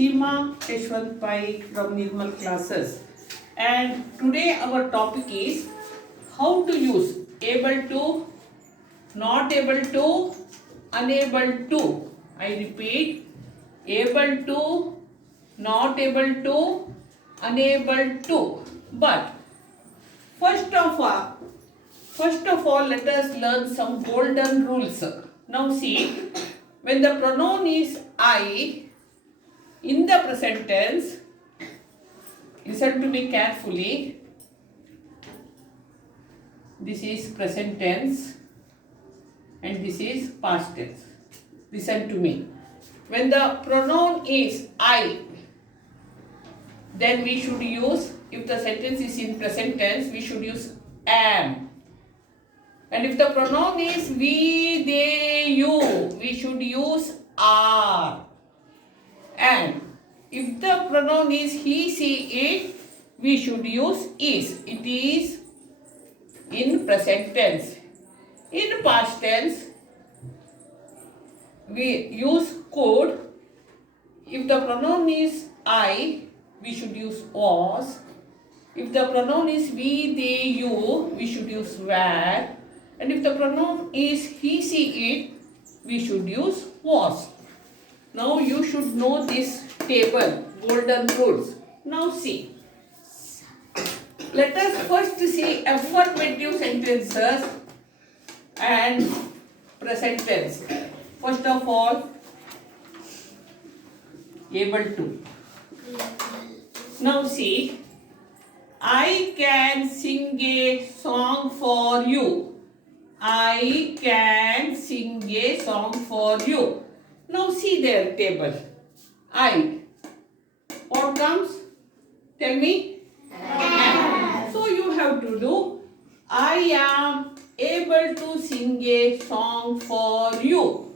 Seema Yashwant Pai from Nirmal classes, and today our topic is how to use able to, not able to, unable to. I repeat, able to, not able to, unable to. But first of all, let us learn some golden rules. Now see, when the pronoun is I in the present tense, listen to me carefully. This is present tense and this is past tense. Listen to me. When the pronoun is I, then we should use, if the sentence is in present tense, we should use am. And if the pronoun is we, they, you, we should use are. And if the pronoun is he, she, it, we should use is. It is in present tense. In past tense, we use could. If the pronoun is I, we should use was. If the pronoun is we, they, you, we should use were. And if the pronoun is he, she, it, we should use was. Now you should know this table, golden rules. Now see. Let us first see affirmative sentences and present tense. First of all, able to. Now see, I can sing a song for you. I can sing a song for you. Now see their table. I. What comes? Tell me. Am. So you have to do, I am able to sing a song for you.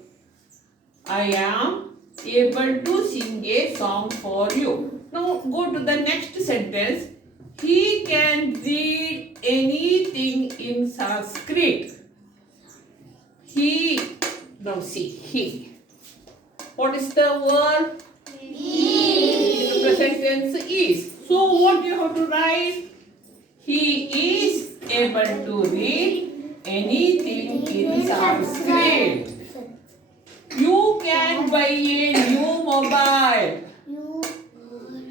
I am able to sing a song for you. Now go to the next sentence. He can read anything in Sanskrit. He. Now see, he. What is the word? He. In the present tense is. So what you have to write? He is able to read anything in Sanskrit. You can buy a new mobile.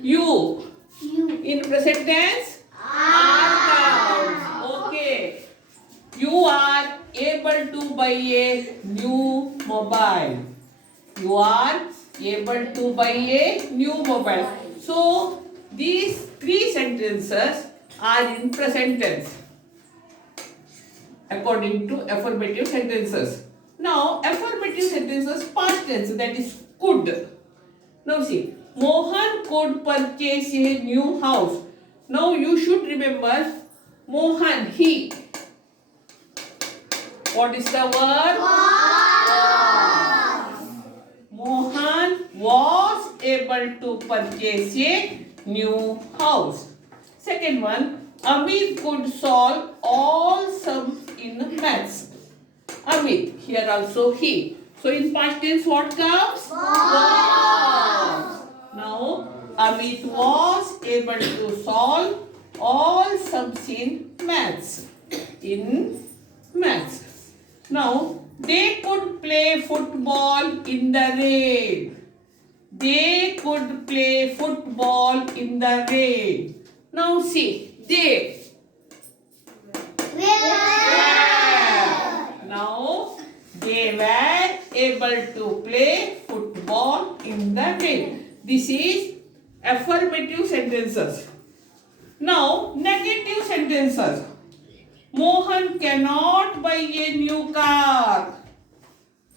You. In present tense? Are. Okay. You are able to buy a new mobile. You are able to buy a new mobile. So these three sentences are in present tense according to affirmative sentences. Now affirmative sentences past tense, that is could. Now see, Mohan could purchase a new house. Now you should remember Mohan, he. What is the word? Mohan was able to purchase a new house. Second one, Amit could solve all sums in maths. Amit, here also he. So in past tense what comes? Was. Now Amit was able to solve all sums in maths. In maths. Now they could play football in the rain. They could play football in the rain. Now see, they. Now they were able to play football in the rain. This is affirmative sentences. Now negative sentences. Mohan cannot buy a new car.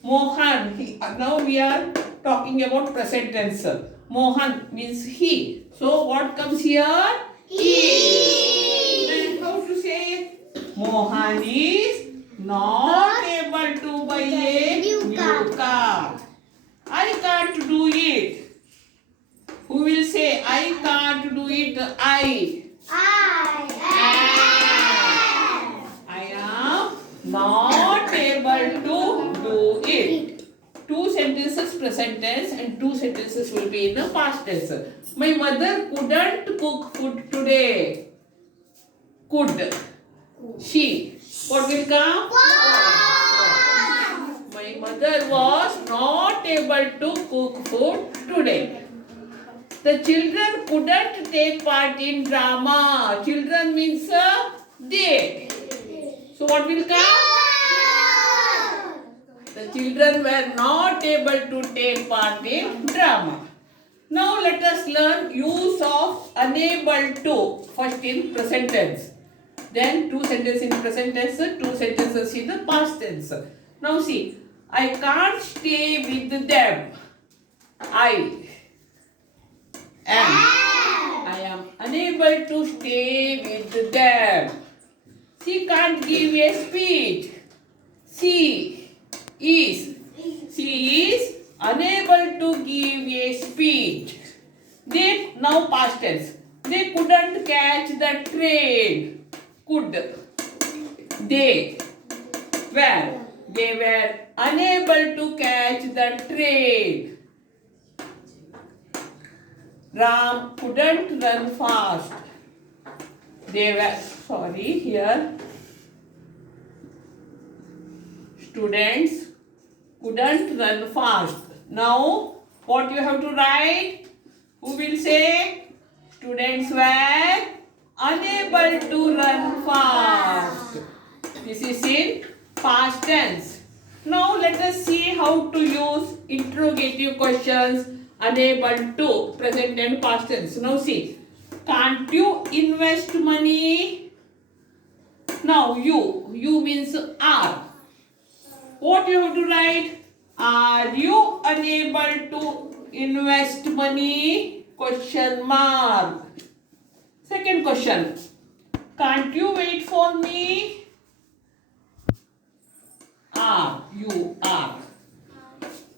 Mohan, now we are talking about present tense. Mohan means he. So what comes here? He. Then how to say? Mohan is not able to buy a new car. I can't do it. Who will say I can't do it? I am not able to do it. two sentences present tense and two sentences will be in the past tense. My mother couldn't cook food today. Could. She. What will come? My mother was not able to cook food today. The children couldn't take part in drama. Children means they. So what will come? The children were not able to take part in drama. Now let us learn use of unable to. First in present tense. Then two sentences in present tense, two sentences in the past tense. Now see, I can't stay with them. I am unable to stay with them. She can't give a speech. She is unable to give a speech. They, now past tense. They couldn't catch the train. Could. They were unable to catch the train. Ram couldn't run fast. Students couldn't run fast. Now, what you have to write? Who will say? Students were unable to run fast. This is in past tense. Now, let us see how to use interrogative questions. Unable to, present and past tense. Now see, can't you invest money? Now you means are. What you have to write? Are you unable to invest money? Question mark. Second question, can't you wait for me? You are.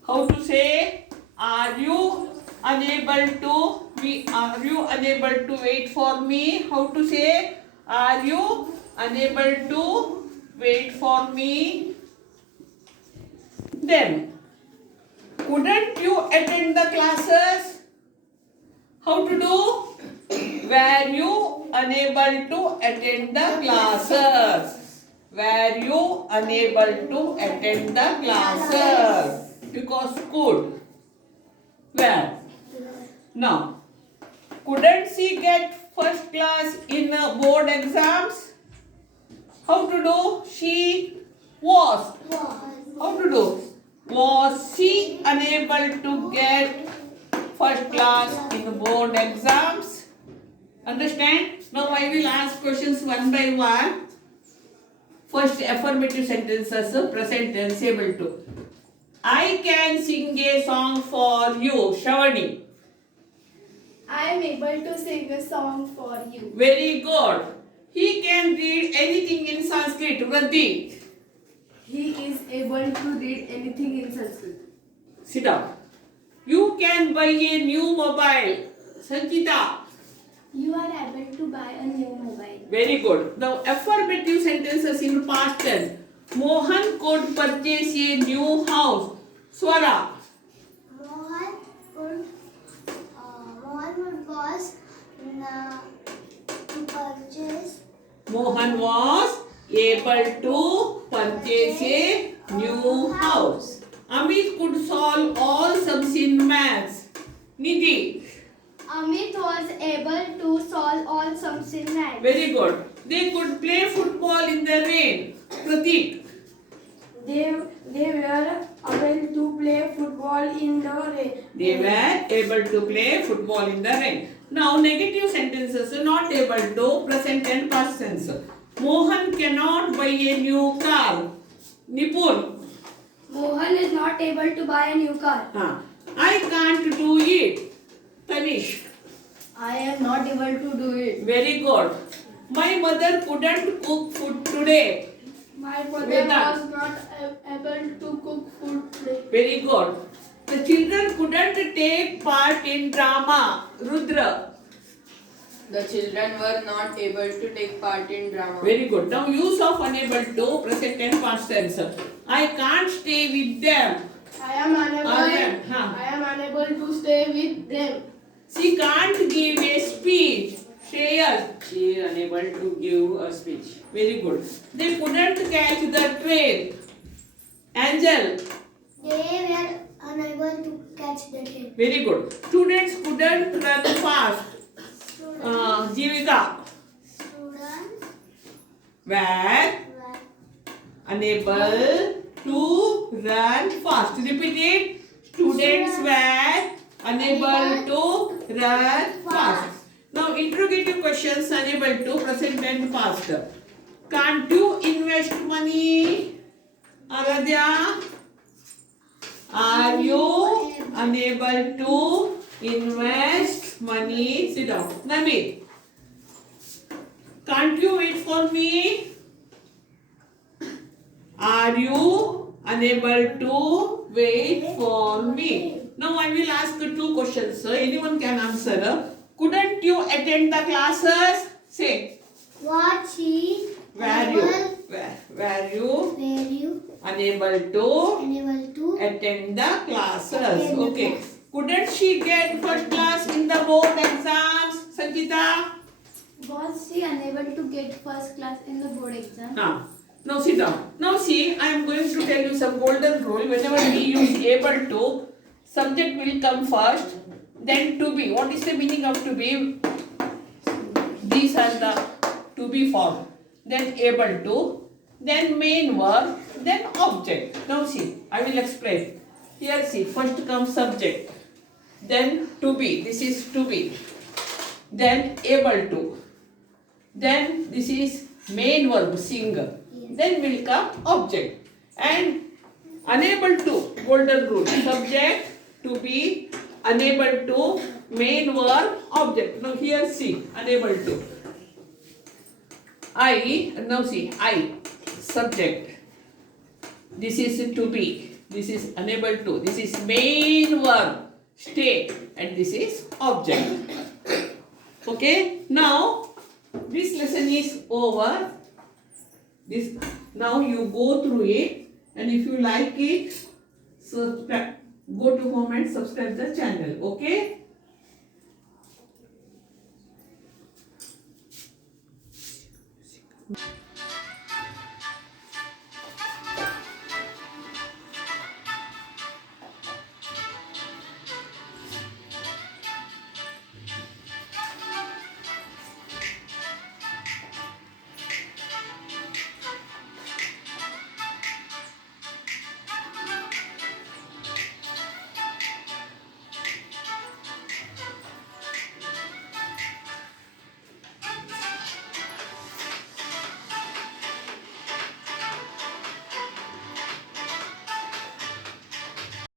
How to say? Are you unable to wait for me? How to say? Are you unable to wait for me? Then, couldn't you attend the classes? How to do? Were you unable to attend the classes? Were you unable to attend the classes? Because could. Where? Now, couldn't she get first class in board exams? How to do? She was. How to do? Was she unable to get first class in board exams? Understand? Now I will ask questions one by one. First, affirmative sentences, present tense, able to. I can sing a song for you, Shavani. I am able to sing a song for you. Very good. He can read anything in Sanskrit, Vradhi. He is able to read anything in Sanskrit. Sit down. You can buy a new mobile, Sanchita. You are able to buy a new mobile. Very good. Now, affirmative sentences in past tense. Mohan could purchase a new house. Swara. Mohan was to purchase. Mohan was able to purchase a new house. Amit could solve all sums in maths. Nidhi. Amit was able to solve all sums in maths. Very good. They could play football in the rain. Pratik. They were able to play football in the rain. They were able to play football in the rain. Now, negative sentences, not able to, present and past tense. Mohan cannot buy a new car. Nipun. Mohan is not able to buy a new car. I can't do it. Tanish. I am not able to do it. Very good. My mother couldn't cook food today. My mother Vedant. was not able to cook food today. Very good. The children couldn't take part in drama. Rudra. The children were not able to take part in drama. Very good. Now use of unable to, present and past tense. I can't stay with them. I am unable. I am, huh. I am unable to stay with them. She can't give a speech. Shreyas. She is unable to give a speech. Very good. They couldn't catch the train. Angel. They were unable to catch the train. Very good. Students couldn't run fast. Jivika. Students Were were unable to run fast. Repeat it. Students were unable to run fast. Now interrogative questions, unable to, present and past. Can't you invest money? Aradhya? Are you unable to invest money? Sit down. Namit. Can't you wait for me? Are you unable to wait for me? Now I will ask two questions. Anyone can answer. Couldn't you attend the classes? Say. what she Were you unable to unable to attend the classes? Attend the Okay. class. Couldn't she get first class in the board exams? Sanjita? Was she unable to get first class in the board exam? Now sit down. Now see, I am going to tell you some golden rule. Whenever we use able to, subject will come first, then to be. What is the meaning of to be? These are the to be form. Then able to, then main verb, then object. Now see, I will explain. Here see, first comes subject, then to be. This is to be. Then able to. Then this is main verb, single. Then will come object. And unable to, golden rule. Subject, to be, unable to, main verb, object. Now here see, unable to. Now see, subject. This is to be. This is unable to. This is main verb, stay. And this is object. Okay, now this lesson is over. Now you go through it, and if you like it, subscribe. Go to home and subscribe the channel. Okay.